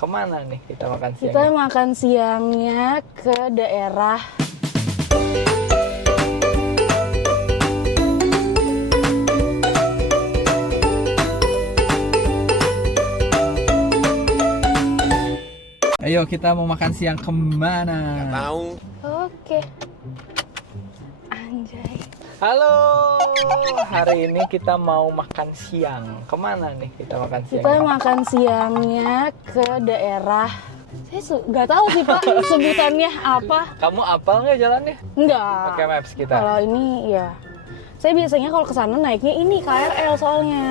Kemana nih kita makan siang? Kita makan siangnya ke daerah Ayo kita mau makan siang kemana? Nggak tahu. Oke. Anjay. Halo, hari ini kita mau makan siang. Kemana nih kita makan siang? Kita makan siangnya ke daerah. Saya nggak tahu sih Pak sebutannya apa. Kamu apal nggak jalannya? Enggak. Pakai maps kita. Kalau ini ya. Saya biasanya kalau ke sana naiknya ini KRL soalnya.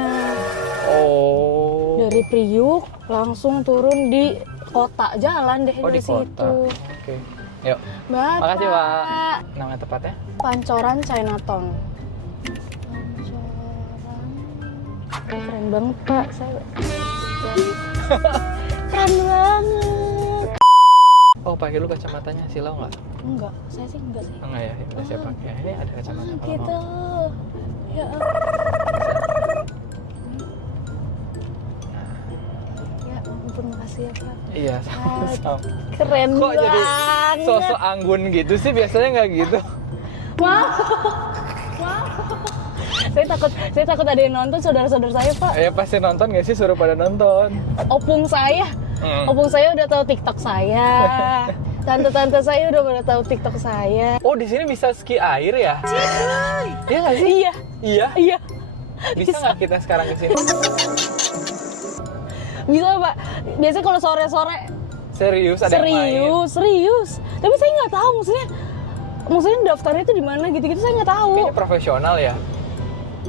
Oh. Dari Priuk langsung turun di kota, jalan deh Oh, di dari situ. kota. Oke. Yuk. Bapak. Makasih, Pak. Nama tepatnya? Pancoran Chinatown. Keren banget Pak, saya. Keren banget. Oh, pakai lu kacamatanya silau nggak? Enggak, saya sih enggak sih. Enggak ya, udah saya pakai. Ini ada kacamata kalau Gitu. mau. Ya. Ya ampun, makasih ya Pak. Iya, sama-sama. Keren Kok banget. jadi sosok anggun gitu sih? Biasanya nggak gitu. Wow. Saya takut ada yang nonton saudara-saudara saya Pak. Ya pasti nonton nggak sih? Suruh pada nonton. Opung saya udah tahu TikTok saya. Tante-tante saya udah pada tahu TikTok saya. Oh, di sini bisa ski air ya? Iya nggak sih? Iya, Iya. iya. Bisa nggak kita sekarang ke sini? Bisa Pak. Biasanya kalau sore-sore Serius ada yang main? serius. Tapi saya nggak tahu maksudnya daftarnya itu di mana gitu-gitu saya nggak tahu. Kayaknya profesional ya?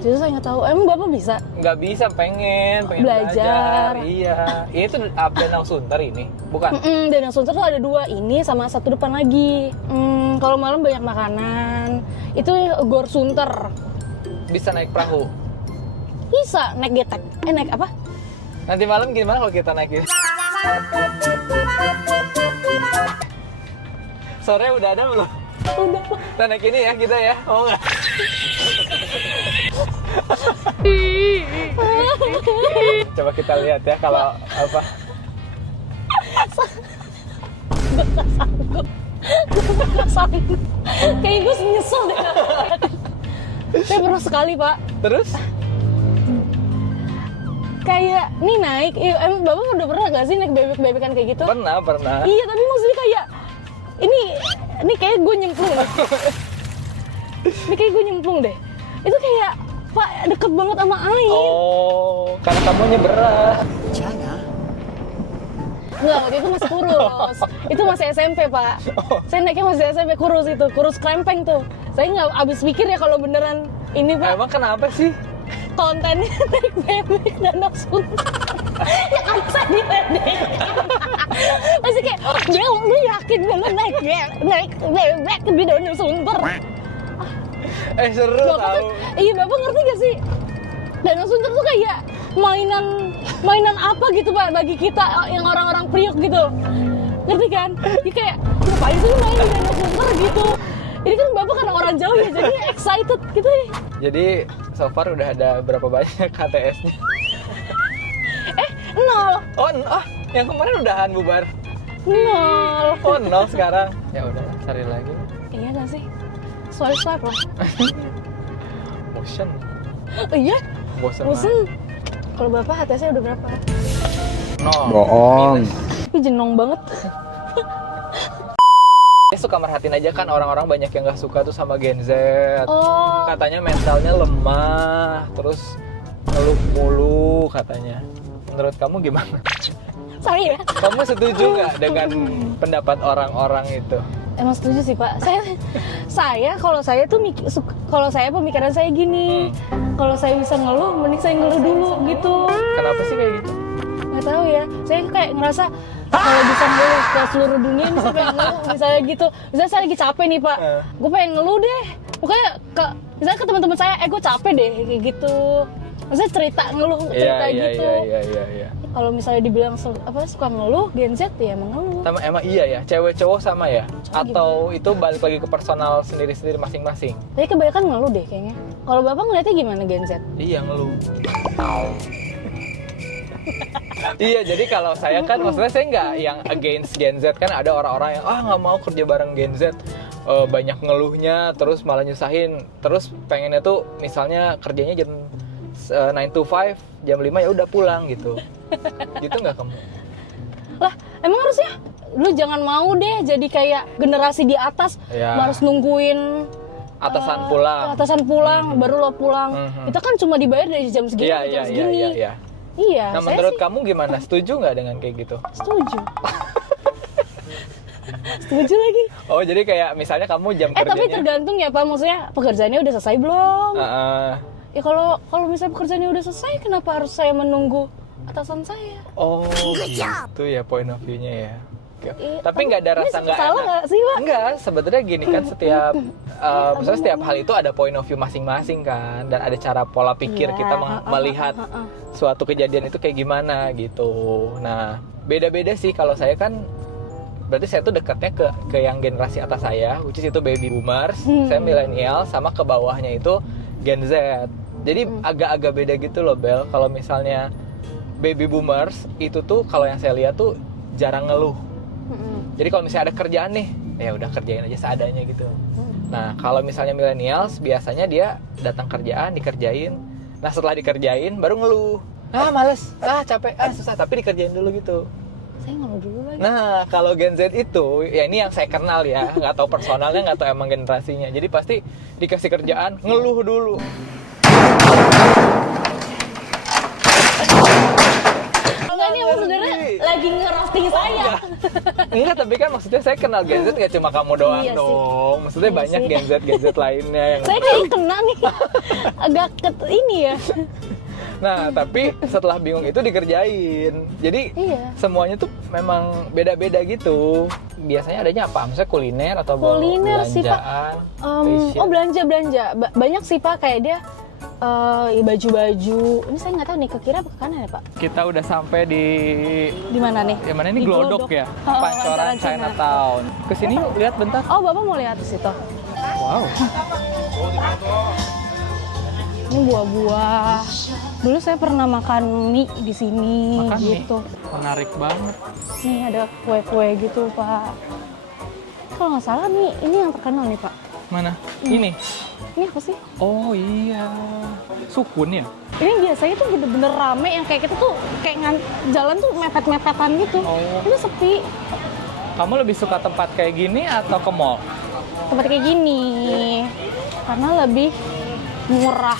Jadi saya nggak tahu. Emang Bapak bisa? Nggak bisa, pengen Belajar. Iya. Ini tuh Danau Sunter ini, bukan? Danau Sunter tuh ada 2, ini sama satu depan lagi. Kalau malam banyak makanan. Itu Gor Sunter. Bisa naik perahu. Bisa naik getek. Naik apa? Nanti malam gimana kalau kita naik? Sore udah ada belum? Udah Pak. Kita naik ini ya kita ya, mau nggak? Coba kita lihat ya kalau apa. Gak sanggup. Kayak gue nyesel deh. Saya pernah sekali Pak. Terus? Kayak nih naik, emang Bapak udah pernah gak sih naik bebek-bebekan kayak gitu? Pernah. Iya, tapi maksudnya kayak ini kayak gue nyemplung deh. Ini kayak gue nyemplung deh. Itu kayak Pak deket banget sama air. Oh, karena kamu nyebrang. Enggak, waktu itu masih kurus. Itu masih SMP Pak. Saya naiknya masih SMP, kurus itu, kurus krempeng tuh. Saya nggak abis pikir ya kalau beneran ini Pak. Emang kenapa sih? Kontennya naik bebek Danau Sunter. Ya kan saya diledek. Masih kayak, Bel, lu yakin lu naik bebek di Danau Sunter? Seru tahu. Iya, Bapak ngerti gak sih? Danau Sunter tuh kayak mainan apa gitu Pak bagi kita yang orang-orang Priok gitu. Ngerti kan? Dia kayak, ngapain sih lu main di Danau Sunter gitu? Ini kan Bapak karena orang jauh ya, jadi excited gitu ya. Jadi so far udah ada berapa banyak KTS-nya? 0. Oh, yang kemarin udahan bubar. 0. Oh, 0 sekarang. Ya udah, cari lagi. Iya gak sih? Swipe lah. Motion. Oh iya? Bosen. Bosen. Kalau Bapak HTS-nya udah berapa? No. Bohong. Tapi jenong banget. Saya suka merhatiin aja kan orang-orang banyak yang gak suka tuh sama Gen Z. Oh. Katanya mentalnya lemah, terus ngeluh mulu katanya. Menurut kamu gimana? Saya. Kamu setuju nggak dengan pendapat orang-orang itu? Emang setuju sih Pak. Saya kalau saya tuh kalau saya pemikiran saya gini. Kalau saya bisa ngeluh, mending saya ngeluh dulu gitu. Kenapa sih kayak gitu? Nggak tahu ya. Saya kayak ngerasa kalau bisa ngeluh ke seluruh dunia, misalnya pengen ngeluh, misalnya gitu. Misalnya saya lagi capek nih Pak, gue pengen ngeluh deh. Pokoknya misalnya ke teman-teman saya, gue capek deh kayak gitu. Maksudnya cerita ngeluh, cerita gitu. Iya. Kalau misalnya dibilang suka ngeluh, Gen Z ya emang ngeluh. Emang iya ya, cewek cowok sama ya? Cowok Atau itu balik lagi ke personal sendiri-sendiri masing-masing? Tapi kebanyakan ngeluh deh kayaknya. Kalau Bapak ngeliatnya gimana Gen Z? Iya, ngeluh. Iya, jadi kalau saya kan maksudnya saya nggak yang against Gen Z, kan ada orang-orang yang nggak mau kerja bareng Gen Z, banyak ngeluhnya, terus malah nyusahin, terus pengennya tuh misalnya kerjanya jam 9 to 5, jam 5 ya udah pulang gitu. Gitu nggak kamu? Lah, emang harusnya lu jangan mau deh jadi kayak generasi di atas, Ya. lu harus nungguin Atasan pulang. baru lo pulang. Itu kan cuma dibayar dari jam segini Iya, ke iya, jam segini. iya. Iya, Nah, saya menurut sih kamu gimana? Setuju nggak dengan kayak gitu? setuju. Setuju lagi. Oh, jadi kayak misalnya kamu jam kerjanya. Tapi tergantung ya Pak, maksudnya pekerjaannya udah selesai belum? Ya kalau misalnya pekerjaannya udah selesai, kenapa harus saya menunggu atasan saya? Oh, gitu ya point of view-nya ya. Oke. Iya, Tapi nggak ada rasa nggak salah enak. nggak sih Pak? Enggak, sebenarnya gini kan misalnya setiap hal itu ada point of view masing-masing kan, dan ada cara pola pikir Iya, kita melihat suatu kejadian itu kayak gimana gitu. Nah, beda-beda sih. Kalau saya kan berarti saya tuh dekatnya ke yang generasi atas saya, which is itu baby boomers, saya milenial, sama ke bawahnya itu Gen Z. Jadi agak-agak beda gitu loh Bel. Kalau misalnya baby boomers itu tuh kalau yang saya lihat tuh jarang ngeluh. Jadi kalau misalnya ada kerjaan nih, ya udah kerjain aja seadanya gitu. Nah, kalau misalnya millennials biasanya dia datang kerjaan, dikerjain. Nah, setelah dikerjain baru ngeluh. Males, capek, susah, tapi dikerjain dulu gitu. Saya ngeluh dulu lagi. Nah, kalau Gen Z itu, ya ini yang saya kenal ya, nggak tahu personalnya, nggak tahu emang generasinya. Jadi pasti dikasih kerjaan, ngeluh dulu. Enggak, ini emang sebenarnya lagi ngerosting saya. Enggak, tapi kan maksudnya saya kenal Gen Z nggak cuma kamu doang Iya sih. dong. Maksudnya Iya banyak sih. Gen Z lainnya yang. Saya kayak kena nih. Agak ini ya. Nah, tapi setelah bingung itu dikerjain. Jadi Iya. semuanya tuh memang beda-beda gitu. Biasanya adanya apa? Misalnya kuliner atau Kuliner sih, Pak. belanjaan, Oh, fashion. belanja. Banyak sih Pak, kayak dia ya baju-baju. Ini saya nggak tahu nih ke kiri apa ke kanan ya Pak? Kita udah sampai Di mana nih? di mana ini Di Glodok Glodok. ya? Oh, Pancoran Pancoran Chinatown. Kesini yuk, lihat bentar. Oh, Bapak mau lihat di situ. Wow. Ini buah-buah. Dulu saya pernah makan mie di sini Makan nih. gitu. Menarik banget. Nih ada kue-kue gitu Pak. Kalau nggak salah nih, ini yang terkenal nih Pak. Mana? Ini. Ini apa sih? Oh iya. Sukun ya? Ini biasanya tuh bener-bener rame yang kayak kita tuh kayak jalan tuh mepet-mepetan gitu. Oh. Ini sepi. Kamu lebih suka tempat kayak gini atau ke mall? Tempat kayak gini karena lebih murah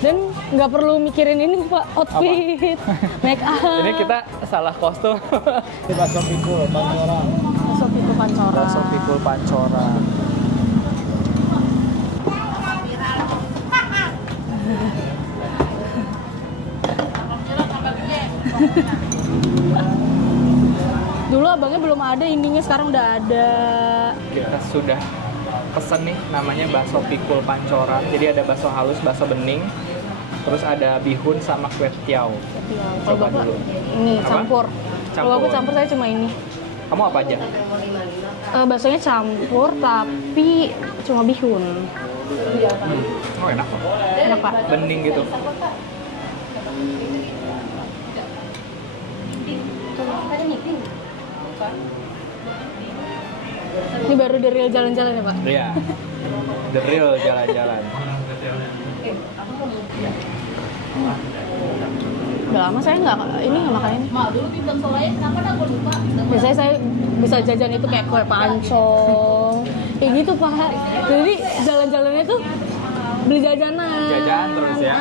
dan nggak perlu mikirin ini Pak, outfit, make up. Ini kita salah kostum. Bakso pikul Pancora. Bakso pikul Pancora. Bakso pikul Pancora. Dulu abangnya belum ada, ininya sekarang udah ada. Kita sudah pesen nih, namanya bakso pikul Pancora. Jadi ada bakso halus, bakso bening, terus ada bihun sama kue tiao. Ya, kalau Coba Bapak dulu. ini Apa? campur. Kalau Campur. Bapak campur saya cuma ini. Kamu apa aja? Baksonya campur tapi cuma bihun. Oh enak kok. Enak Pak. Bening gitu. Ini baru the real jalan-jalan ya Pak? Iya. The real jalan-jalan. Udah lama saya nggak makan ini. Biasanya saya bisa jajan itu kayak kue pancong, kayak gitu Pak. Jadi jalan-jalannya tuh beli jajanan. Jajan terus ya?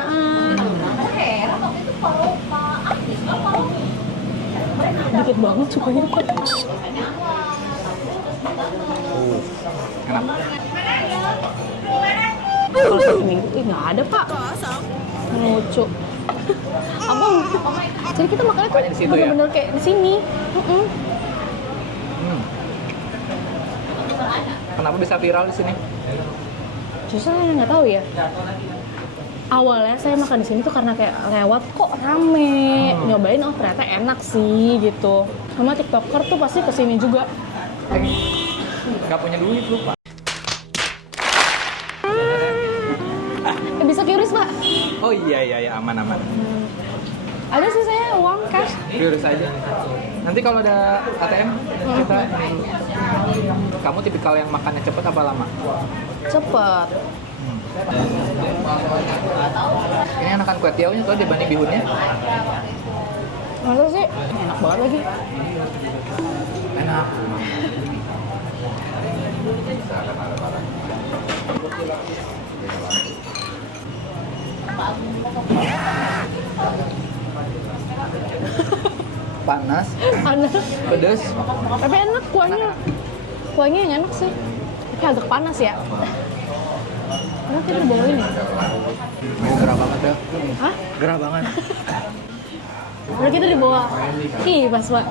Dikit banget cukanya Pak. Enak. Kalau satu minggu, nggak ada Pak. Lucu. Abang, jadi kita makannya Makanya di tuh situ ya? bener-bener kayak di sini. Kenapa bisa viral di sini? Justru saya nggak tahu ya. Awalnya saya makan di sini tuh karena kayak lewat kok rame, nyobain oh ternyata enak sih gitu. Sama tiktoker tuh pasti kesini juga. Nggak punya duit lupa. Bisa kiris Pak? Oh iya aman. Ada sih saya uang cash. Diurus aja. Nanti kalau ada ATM kita. Kamu tipikal yang makannya cepet apa lama? Cepet. Ini enakan kue tiaunya tuh dibanding bihunnya. Masa sih? Enak banget lagi. Enak. Panas, Panas. pedas. Tapi enak kuahnya. Kuahnya yang enak sih. Tapi agak panas ya. Karena kita bawa ini. Oh, gerah banget ya. Hah? Gerah banget. Karena kita dibawa kipas, Pak.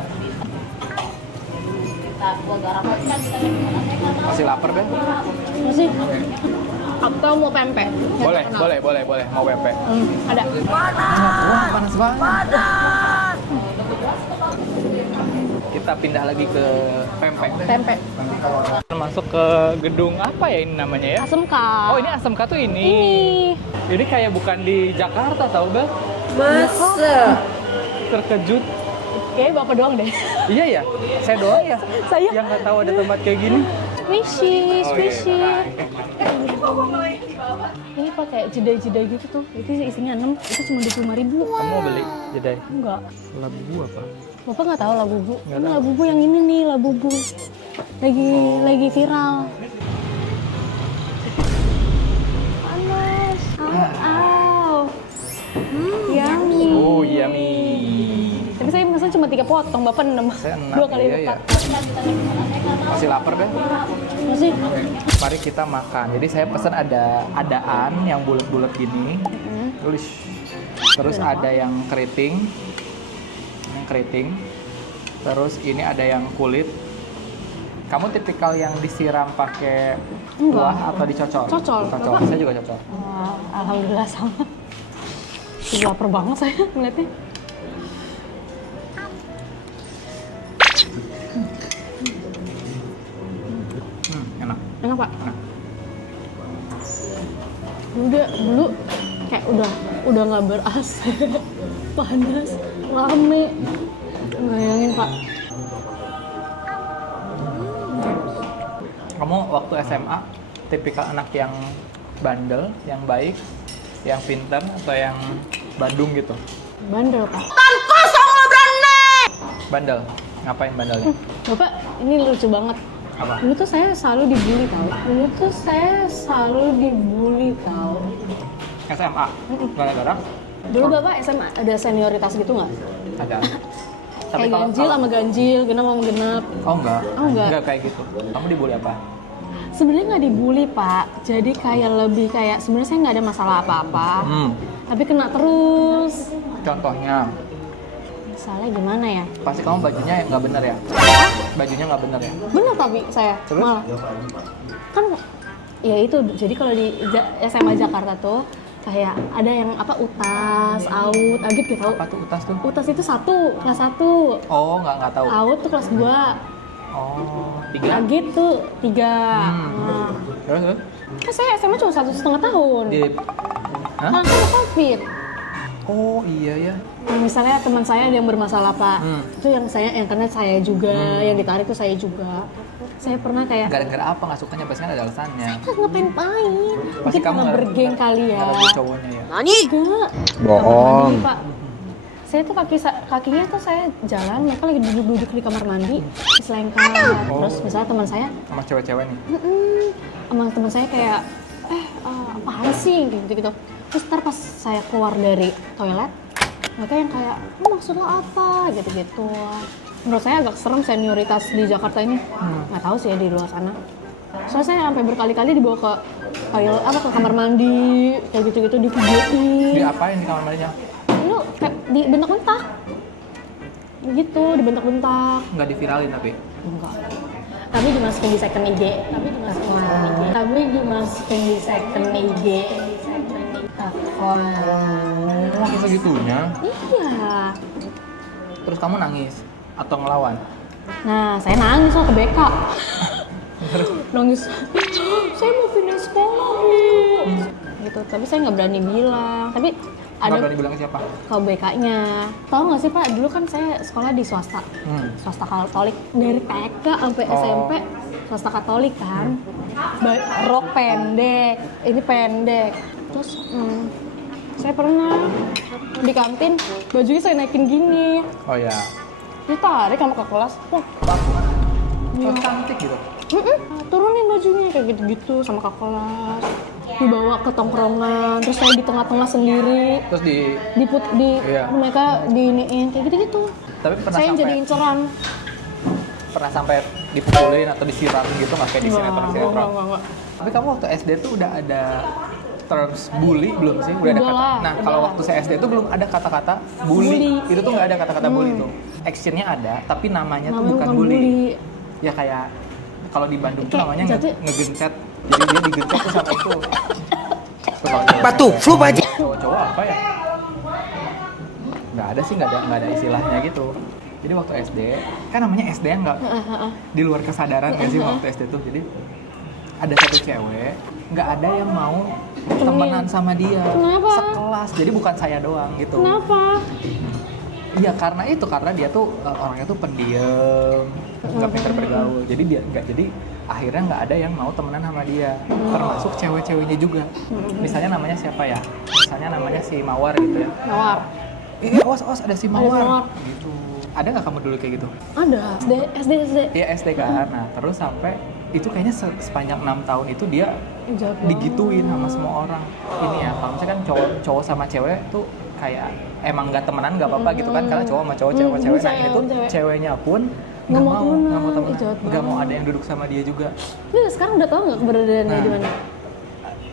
Masih lapar kan? Masih. Atau mau pempek? Boleh. Mau pempek. Ada. Wah, panas banget. Kita pindah lagi ke pempek. Pempek. Masuk ke gedung apa ya ini namanya ya? ASMK. Oh, ini ASMK tuh ini. Ini kayak bukan di Jakarta tau Bel? Masa? Terkejut. Kayaknya Bapak doang deh. Iya ya, saya doang ya. Saya. Yang nggak tahu ada tempat kayak gini. Squishy. Ini pakai jeda-jeda gitu tuh. Itu isinya 6, itu cuma 25.000. Kamu mau beli jedai? Enggak. Labu apa? Bapak nggak tahu labubu? Nggak Ini tahu. labubu yang ini nih, labubu. Lagi viral. Panas. Au. Yummy. Oh, yummy. Tapi saya pesan cuma 3 potong, Bapak 6. Saya 6. 2 kali Iya, lipat. Masih lapar kan? Masih? Mari kita makan. Jadi saya pesan ada adaan yang bulat-bulat gini. Terus ada yang keriting. Terus ini ada yang kulit. Kamu tipikal yang disiram pakai Enggak. kuah atau dicocol? Cocol. Cocol. Bapak? Saya juga cocol. Wah, alhamdulillah sama. Ih, lapar banget saya ngeliatnya. Enak. Enak, Pak? Enak. Dulu kayak udah nggak berasa. Panas, rame. Bayangin, Pak. Kamu waktu SMA tipikal anak yang bandel, yang baik, yang pintar atau yang Bandung gitu? Bandel, Pak. Bandel. Ngapain bandelnya? Bapak, ini lucu banget. Apa? Dulu tuh saya selalu dibully tau. SMA. Gara-gara Dulu Bapak SMA ada senioritas gitu nggak? ada. Kayak ganjil sama ganjil, genap sama genap. Oh enggak. Oh, enggak. Enggak kayak gitu. Kamu dibully apa? Sebenarnya nggak dibully, Pak. Jadi kayak lebih kayak sebenarnya saya nggak ada masalah apa-apa. Tapi kena terus. Contohnya, Misalnya gimana ya? pasti kamu bajunya yang nggak bener ya? Bajunya nggak bener ya? Bener tapi saya Terus? malah kan ya itu. Jadi kalau di SMA Jakarta tuh kayak ada yang apa UTAS, AUT, AGIT gitu. Apa tuh UTAS tuh? UTAS itu kelas 1. Oh, nggak tahu. AUT tuh kelas 2. Oh, 3. AGIT tuh 3. Nah, Terus? kan saya SMA cuma 1,5 tahun. Di Hah? Kan ada COVID. Oh, iya ya. Nah, misalnya teman saya ada yang bermasalah, Pak. Itu yang kena saya juga, yang ditarik tuh saya juga. Saya pernah kayak Gara-gara apa nggak sukanya? Pasti kan ada alasannya. ngapain? Pasti Mungkin kamu karena bergeng kali ya. Gara-gara cowoknya ya. Enggak. Bohong. Kamar mandi, Pak. Saya tuh kakinya tuh saya jalan, mereka lagi duduk-duduk di kamar mandi, diselengkat. Terus misalnya teman saya, Sama cewek-cewek nih. sama teman saya kayak, apaan sih gitu-gitu. Terus ntar pas saya keluar dari toilet, mereka yang kayak, maksud lo apa? Gitu-gitu. Menurut saya agak serem senioritas di Jakarta ini. Nggak tahu sih ya di luar sana. Soalnya saya sampai berkali-kali dibawa ke toilet, ke kamar mandi, kayak gitu-gitu, di videoin. Diapain di kamar mandinya? Lu kayak dibentak-bentak. Gitu, dibentak-bentak. Nggak diviralin tapi. Enggak. Tapi dimasukin di second IG. Tapi dimasukin di second IG. Wah, segitunya. Iya. Terus kamu nangis atau ngelawan? Nah, saya nangis loh ke BK. Nangis. Saya mau pindah sekolah, Bu. Gitu. Tapi saya nggak berani bilang. Tapi Nggak berani bilang ke siapa? ke BK-nya. Tahu nggak sih Pak, dulu kan saya sekolah di swasta, swasta Katolik dari TK sampai SMP swasta Katolik kan. Rok pendek, ini pendek. Terus saya pernah di kantin bajunya saya naikin gini. Oh ya. Ditarik sama ke kelas. Wah, Oh, cantik gitu. turunin bajunya kayak gitu-gitu sama ke kelas. Dibawa ke tongkrongan, terus saya di tengah-tengah sendiri. Terus Iya. Mereka diiniin kayak gitu-gitu. Tapi pernah Saya yang sampai jadi inceran. pernah sampai dipukulin atau disiram gitu nggak kayak di sinetron-sinetron? Enggak. Tapi kamu waktu SD tuh udah ada terms bully belum sih? Udah ada Udah kata. lah, Nah, udah kalau lah. waktu saya SD tuh belum ada kata-kata bully. Itu tuh nggak ada kata-kata bully tuh. Actionnya ada, tapi namanya tuh bukan bully. Ya kayak kalau di Bandung tuh Kayak namanya jadi- ngegencet. Jadi dia digencet tuh sama itu. Apa tuh? Flu aja. Cowok-cowok apa ya? Nggak ada sih, nggak ada istilahnya gitu. Jadi waktu SD, kan namanya SD yang nggak di luar kesadaran nggak sih waktu SD tuh. Jadi ada satu cewek, nggak ada yang mau temenan sama dia. Kenapa? Sekelas, jadi bukan saya doang gitu. Kenapa? Iya karena dia tuh orangnya tuh pendiam, nggak pintar bergaul. Jadi akhirnya nggak ada yang mau temenan sama dia, termasuk cewek-ceweknya juga. Misalnya namanya siapa ya? Misalnya namanya si Mawar gitu ya. Mawar. Os ada si Mawar. Mawar. Gitu. Ada nggak kamu dulu kayak gitu? Ada. SD. Iya SD kan. Nah terus sampai itu kayaknya sepanjang 6 tahun itu dia Jahat banget. digituin sama semua orang. Ini ya, kalau misalnya kan cowok sama cewek tuh kayak emang nggak temenan nggak apa-apa gitu kan, karena cowok sama cowok, cewek sama cewek. Nah ini tuh cewek. ceweknya pun Nggak mau nggak mau temenan. temenan, Ih, jahat nggak mau banget. ada yang duduk sama dia juga. Lu sekarang udah tahu nggak keberadaannya Nah. di mana?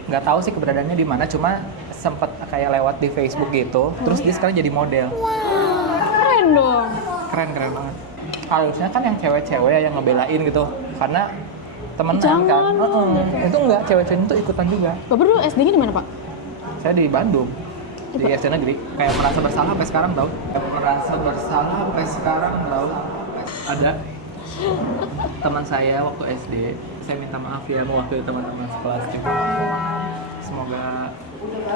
Nggak tahu sih keberadaannya di mana, cuma sempet kayak lewat di Facebook gitu. Terus dia sekarang jadi model. Wah, keren dong. Keren banget. Harusnya kan yang cewek-cewek yang ngebelain gitu, karena temenan Jangan kan. dong. Itu enggak, cewek-cewek itu ikutan juga. Bapak dulu SD-nya di mana Pak? Saya di Bandung, di SD negeri. Kayak merasa bersalah sampai sekarang tau. Ada teman saya waktu SD, saya minta maaf ya mewakili teman-teman sekelas juga. Semoga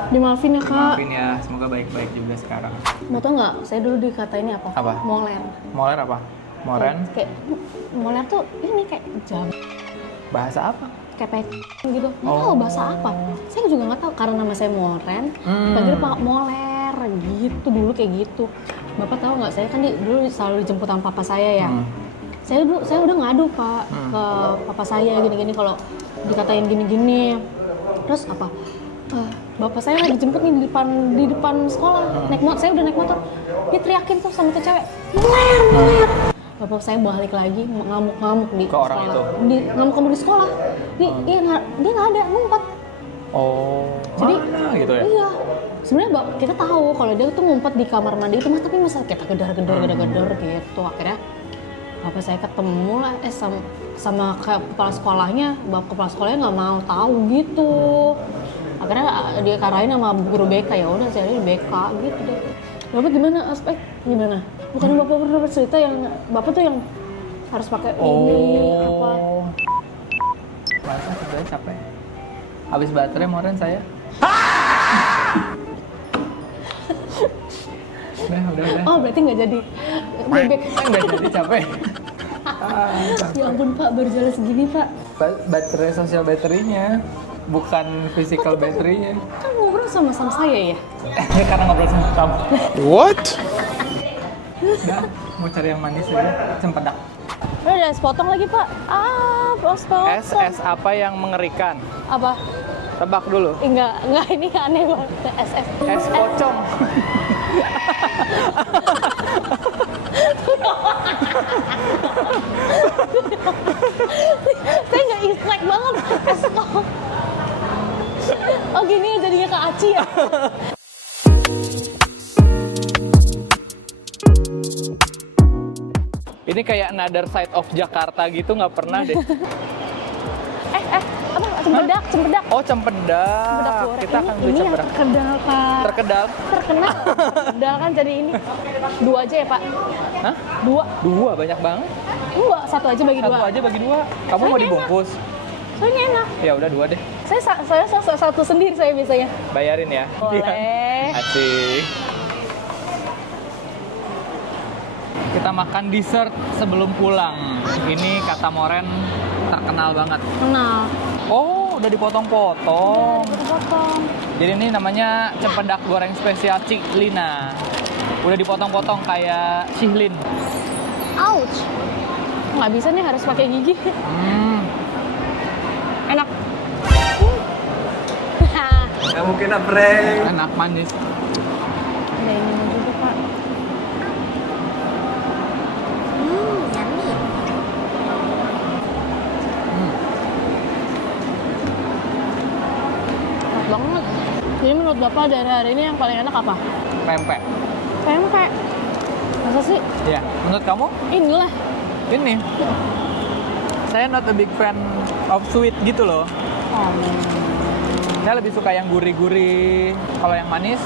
Dimaafin ya Kak. maafin ya, semoga baik-baik juga sekarang. Mau tau nggak? Saya dulu dikatain apa? Apa? Moler. Moler apa? Moren? Kayak moler tuh ini kayak jam, Bahasa apa? kayak gitu. Nggak tahu bahasa apa. Saya juga nggak tahu karena nama saya Moren. Panggil Pak Moler gitu dulu kayak gitu. Bapak tahu nggak? Saya kan dulu selalu dijemput sama papa saya ya. Saya udah ngadu Pak ke papa saya gini-gini kalau dikatain gini-gini. Terus apa? Bapak saya lagi jemput nih di depan sekolah. Saya udah naik motor. Dia teriakin tuh sama tuh cewek. Moler. Bapak saya balik lagi ngamuk-ngamuk di Ke orang sekolah. itu? Ngamuk-ngamuk di sekolah. Dia nggak ada, ngumpet. Oh, Jadi mana gitu ya? Iya. Sebenarnya kita tahu kalau dia tuh ngumpet di kamar mandi itu mah, tapi masa kita gedor-gedor gitu. Akhirnya bapak saya ketemu lah sama kepala sekolahnya. Bapak kepala sekolahnya nggak mau tahu gitu. Akhirnya dia karain sama guru BK, ya udah saya di BK gitu deh. Bapak gimana gimana? Bukan bapak pernah bercerita yang bapak tuh yang harus pakai ini apa? Masa sebenarnya capek. Habis baterai moren saya. Udah. Oh berarti nggak jadi bebek. Nggak jadi capek. Ya ampun Pak, baru jalan segini Pak. Baterai sosial baterinya, bukan physical baterinya. Kan ngobrol sama saya ya? Karena ngobrol sama kamu. What? Udah, mau cari yang manis aja, cempedak. Udah sepotong lagi Pak. Sepotong. SS apa yang mengerikan? Apa? Tebak dulu. Enggak, ini aneh banget. SS. Es pocong. Saya nggak insight banget. Oh gini ya jadinya Kak Aci ya? Ini kayak another side of Jakarta gitu, nggak pernah deh. Apa? Cempedak. Oh, cempedak. Goreng. Kita akan beli Ini yang cempedak. terkenal Pak. Terkenal? Terkenal. Terkenal kan jadi ini. 2 aja ya Pak? Hah? 2. 2 banyak banget. 2, 1 aja bagi 2. Satu aja bagi 2. Kamu Soalnya mau dibungkus? Soalnya enak. Ya udah 2 deh. Saya satu sendiri saya biasanya. Bayarin ya. Boleh. Asik. Kita makan dessert sebelum pulang. Ini kata Moren terkenal banget. Kenal. Oh, udah dipotong-potong. Potong. Jadi ini namanya cempedak goreng spesial Cik Lina. Udah dipotong-potong kayak Cihlin. Ouch. Nggak bisa nih, harus pakai gigi. Enak. Nggak mungkin prank. Enak manis. Ada ini juga, Pak. Enak banget. Jadi menurut Bapak dari hari ini yang paling enak apa? Pempek. Pempek. Masa sih? Ya, menurut kamu? Inilah. Ini. Saya not a big fan of sweet gitu loh. Saya lebih suka yang gurih-gurih. Kalau yang manis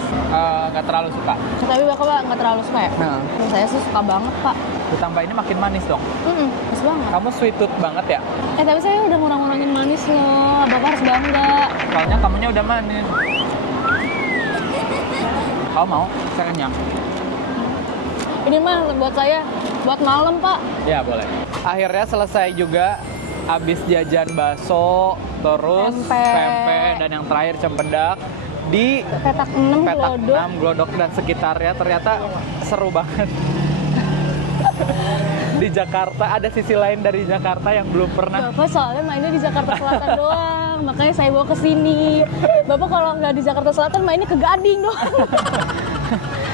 nggak terlalu suka. Tapi Bapak nggak terlalu suka ya? Nah. Saya sih suka banget, Pak. Ditambah ini makin manis dong. Pas banget. Kamu sweet tooth banget ya? Tapi saya udah ngurang-ngurangin manis loh. Bapak harus bangga. Soalnya kamunya udah manis. Kamu mau? Saya kenyang. Ini mah buat saya, buat malam, Pak. Ya, boleh. Akhirnya selesai juga. Habis jajan bakso, terus pempek, dan yang terakhir cempedak di Petak 6 Petak Glodok. 6 Glodok dan sekitarnya. Ternyata seru banget. Di Jakarta ada sisi lain dari Jakarta yang belum pernah. Bapak soalnya mainnya di Jakarta Selatan doang, makanya saya bawa ke sini. Bapak kalau nggak di Jakarta Selatan mainnya ke Gading doang.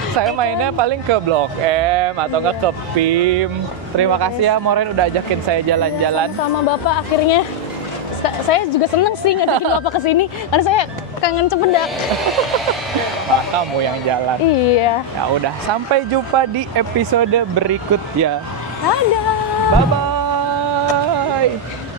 Saya mainnya paling ke Blok M atau nggak ke PIM. Terima kasih ya Moren udah ajakin saya jalan-jalan. Sama Bapak akhirnya. Saya juga seneng sih ngajakin Bapak ke sini karena saya kangen cempedak. Malah kamu yang jalan. Iya. Ya udah, sampai jumpa di episode berikutnya. Dadah. Bye bye.